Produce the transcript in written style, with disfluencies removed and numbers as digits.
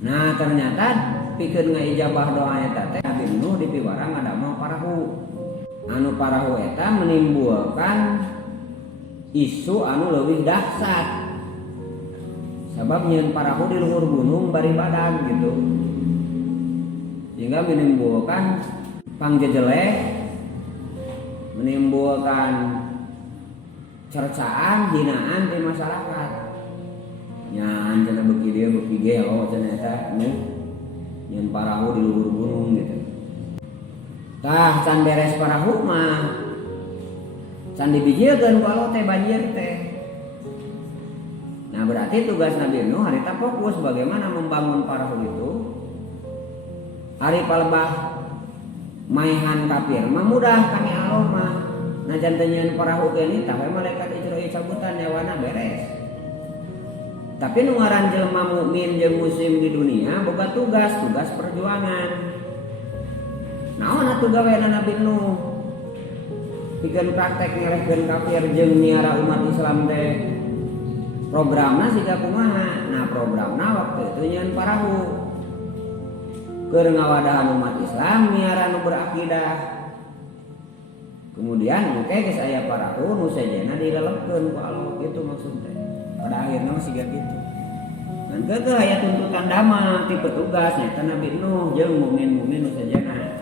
Nah ternyata pikeun ngaijabah doa eta teh Nabi Nuh dipiwara ngadamel parahu. Anu parahu eta menimbulkan isu anu leuwih dahsyat. Sabab nyeun parahu di luhur gunung bari badag gitu. Sehingga menimbulkan pangjejeleh, menimbulkan cercaan, hinaan di masyarakat. Nyan cenah beuki dieu beuki ge oh cenah eta nyeun parahu di luhur gunung gitu. Tah can beres parahu mah can dibijieun walau teh banjir teh. Nah berarti tugas Nabi Nuh harita fokus bagaimana membangun parahu itu. Hari palebah maehan kafir mah mudah kami Allah mah. Najan teu nyeun parahu keneh tah malaikat Israil cabutan nyawana beres. Tapi nu ngaran jelema mukmin jeung muslim di dunia boga tugas perjuangan. Naon atuh gaweana Nabi Nuh? Pikeun praktek ngerehkeun kafir jeung nyiara umat Islam teh. Programna siga kumaha? Nah, programna waktu itu nyeun parahu. Keur ngawadahan umat Islam nyiara nu berakidah. Kemudian engke geus aya parahu nu sejena dilelepkeun ku Allah gitu maksudnya. Pada akhirnya masih gitu. Dan ke aya tuntutan damai ti petugas nya Nabi Nuh jeung mukmin-mukmin nu sejena.